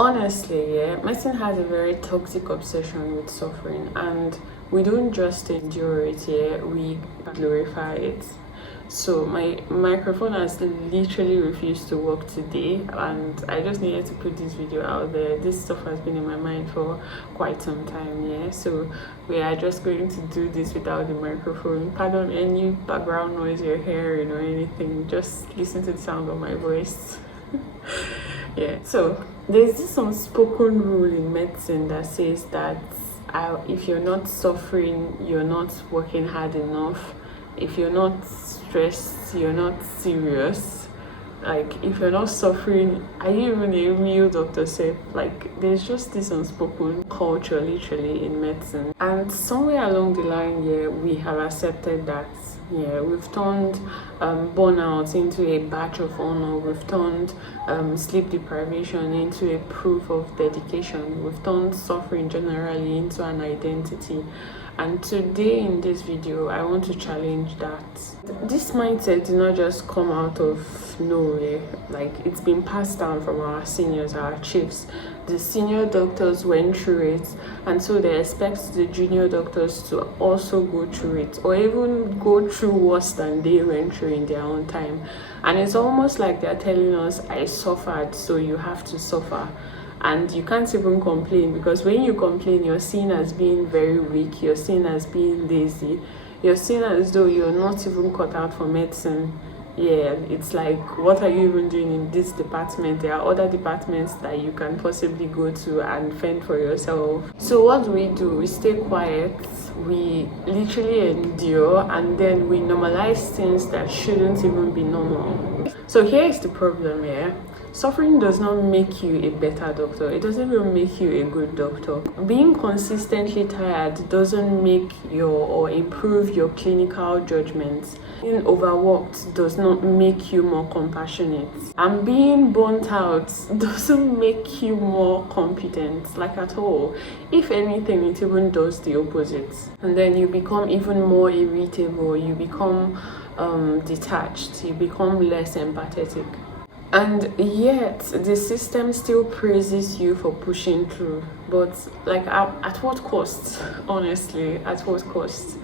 Honestly, yeah, medicine has a very toxic obsession with suffering, and we don't just endure it, yeah, we glorify it. So my microphone has literally refused to work today, and I just needed to put this video out there. This stuff has been in my mind for quite some time, yeah. So we are just going to do this without the microphone. Pardon any background noise you're hearing or anything. Just listen to the sound of my voice. Yeah. So there's this unspoken rule in medicine that says that if you're not suffering, you're not working hard enough. If you're not stressed, you're not serious. Like, if you're not suffering, are you even a real doctor? Say, like, there's just this unspoken culture literally in medicine, and somewhere along the line, yeah, we have accepted that. Yeah, we've turned burnout into a badge of honor. We've turned sleep deprivation into a proof of dedication. We've turned suffering generally into an identity. And today in this video, I want to challenge that. This mindset did not just come out of nowhere. Like, it's been passed down from our seniors, our chiefs. The senior doctors went through it, and so they expect the junior doctors to also go through it, or even go through worse than they went through in their own time. And it's almost like they're telling us, I suffered, so you have to suffer. And you can't even complain, because when you complain, you're seen as being very weak, you're seen as being lazy, you're seen as though you're not even cut out for medicine. Yeah, it's like, what are you even doing in this department? There are other departments that you can possibly go to and fend for yourself. So what do? We stay quiet, we literally endure, and then we normalize things that shouldn't even be normal. So here is the problem, yeah. Suffering does not make you a better doctor. It doesn't even make you a good doctor. Being consistently tired doesn't make or improve your clinical judgments. Being overworked does not make you more compassionate. And being burnt out doesn't make you more competent, like at all. If anything, it even does the opposite. And then you become even more irritable, you become detached, you become less empathetic. And yet the system still praises you for pushing through, but like at what cost? Honestly, at what cost?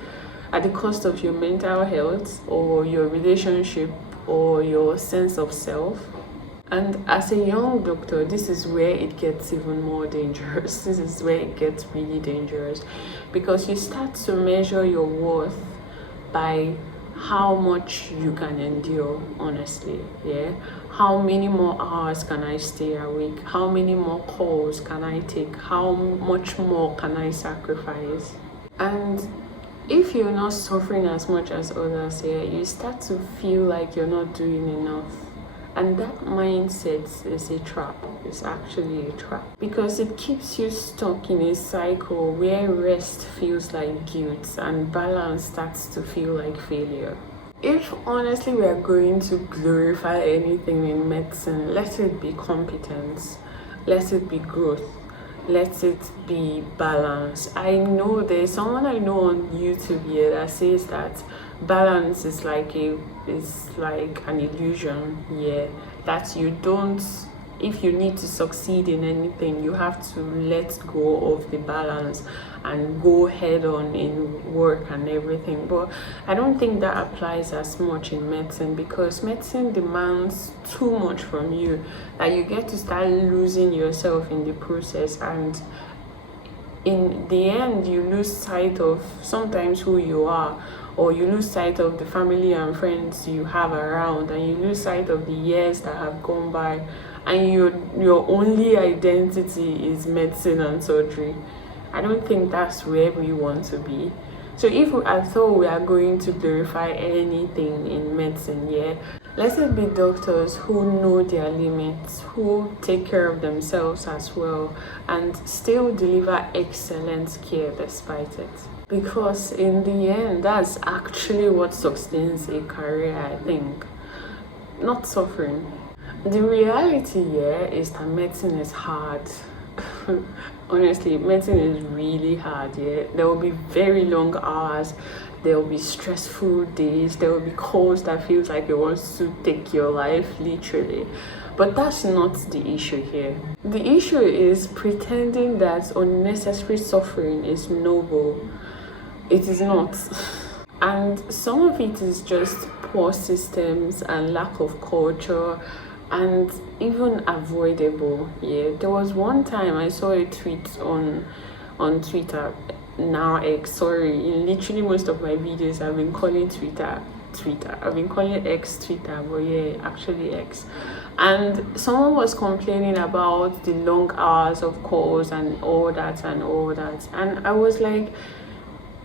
At the cost of your mental health, or your relationship, or your sense of self? And as a young doctor, this is where it gets even more dangerous. This is where it gets really dangerous, because you start to measure your worth by how much you can endure, honestly. Yeah, how many more hours can I stay awake? How many more calls can I take? How much more can I sacrifice? And if you're not suffering as much as others, yeah, you start to feel like you're not doing enough. And that mindset is a trap. It's actually a trap, because it keeps you stuck in a cycle where rest feels like guilt and balance starts to feel like failure. If honestly we are going to glorify anything in medicine, let it be competence, let it be growth, let it be balance. I know there's someone I know on YouTube here that says that balance is like an illusion. Yeah, that you don't, if you need to succeed in anything, you have to let go of the balance and go head on in work and everything. But I don't think that applies as much in medicine, because medicine demands too much from you that you get to start losing yourself in the process, and in the end you lose sight of sometimes who you are, or you lose sight of the family and friends you have around, and you lose sight of the years that have gone by, and your only identity is medicine and surgery. I don't think that's where we want to be. So if I thought we are going to glorify anything in medicine, yeah, let it be doctors who know their limits, who take care of themselves as well, and still deliver excellent care despite it. Because in the end, that's actually what sustains a career, I think. Not suffering. The reality here is that medicine is hard. Honestly, medicine is really hard. Yeah, there will be very long hours, there will be stressful days, there will be calls that feels like it wants to take your life literally. But that's not the issue here. The issue is pretending that unnecessary suffering is noble. It is not. And some of it is just poor systems and lack of culture and even avoidable. Yeah, there was one time I saw a tweet on Twitter, now X, sorry. In literally most of my videos I've been calling Twitter. I've been calling X Twitter, but yeah, actually X. And someone was complaining about the long hours of calls and all that. And I was like,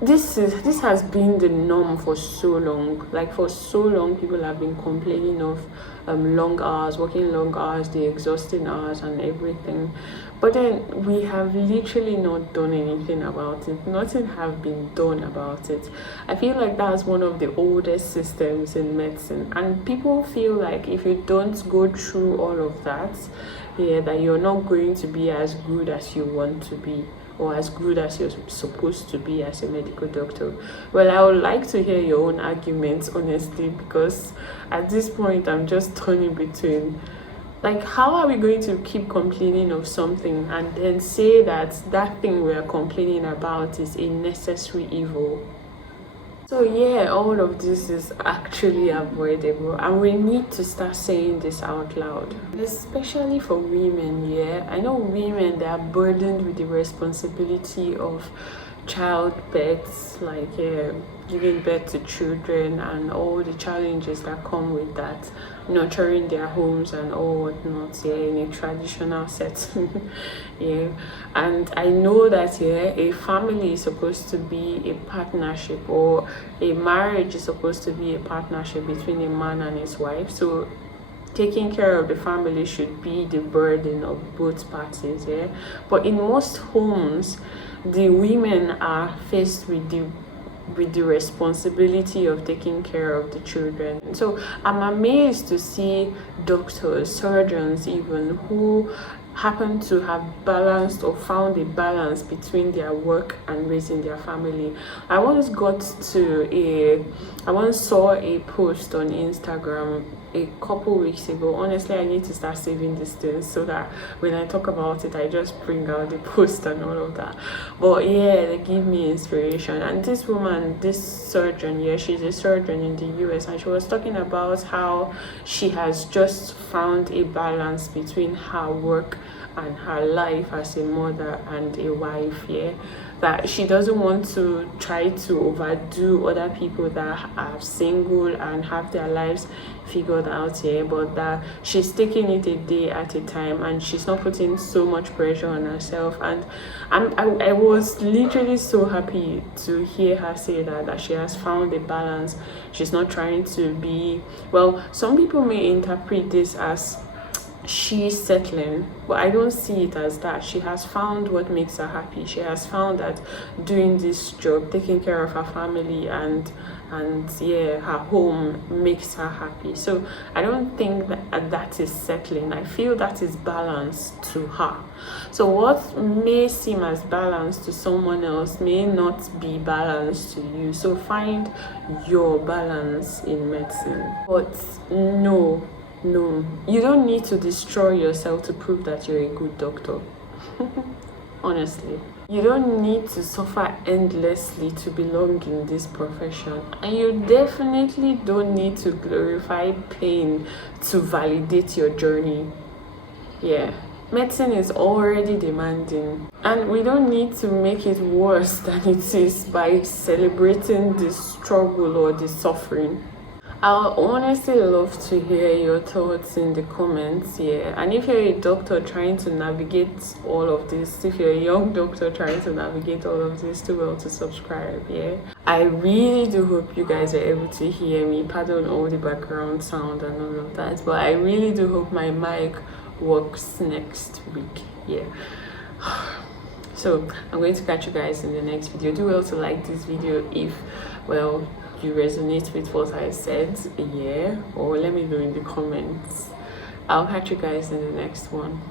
this has been the norm for so long. Like, for so long people have been complaining of long hours, working long hours, the exhausting hours and everything. But then we have literally not done anything about it. Nothing have been done about it. I feel like that's one of the oldest systems in medicine, and people feel like if you don't go through all of that, yeah, that you're not going to be as good as you want to be, or as good as you're supposed to be as a medical doctor. Well, I would like to hear your own arguments, honestly, because at this point I'm just torn between, like, how are we going to keep complaining of something and then say that that thing we are complaining about is a necessary evil? So yeah, all of this is actually avoidable, and we need to start saying this out loud, especially for women. Yeah, I know women, they are burdened with the responsibility of childbirth, like giving birth to children and all the challenges that come with that, nurturing their homes and all whatnot, yeah, in a traditional setting. Yeah, and I know that, yeah, a family is supposed to be a partnership, or a marriage is supposed to be a partnership between a man and his wife. So taking care of the family should be the burden of both parties, yeah. But in most homes, the women are faced with the responsibility of taking care of the children. So I'm amazed to see doctors, surgeons even, who happen to have balanced or found a balance between their work and raising their family. I once saw a post on Instagram a couple weeks ago. Honestly, I need to start saving these things so that when I talk about it, I just bring out the post and all of that. But yeah, they give me inspiration. And this woman, this surgeon, yeah, she's a surgeon in the US, and she was talking about how she has just found a balance between her work and her life as a mother and a wife, yeah. That she doesn't want to try to overdo other people that are single and have their lives figured out here, but that she's taking it a day at a time, and she's not putting so much pressure on herself. And I was literally so happy to hear her say that she has found a balance. She's not trying to be, well, some people may interpret this as she's settling, but I don't see it as that. She has found what makes her happy. She has found that doing this job, taking care of her family and yeah, her home, makes her happy. So I don't think that is settling. I feel that is balance to her. So what may seem as balance to someone else may not be balance to you. So find your balance in medicine. But no, you don't need to destroy yourself to prove that you're a good doctor. Honestly, you don't need to suffer endlessly to belong in this profession, and you definitely don't need to glorify pain to validate your journey. Yeah, medicine is already demanding, and we don't need to make it worse than it is by celebrating the struggle or the suffering. I'll honestly love to hear your thoughts in the comments, yeah. And if you're a doctor trying to navigate all of this, if you're a young doctor trying to navigate all of this, do well to subscribe, yeah. I really do hope you guys are able to hear me. Pardon all the background sound and all of that, but I really do hope my mic works next week, yeah. So I'm going to catch you guys in the next video. Do well to like this video if, well, you resonate with what I said, yeah, or let me know in the comments. I'll catch you guys in the next one.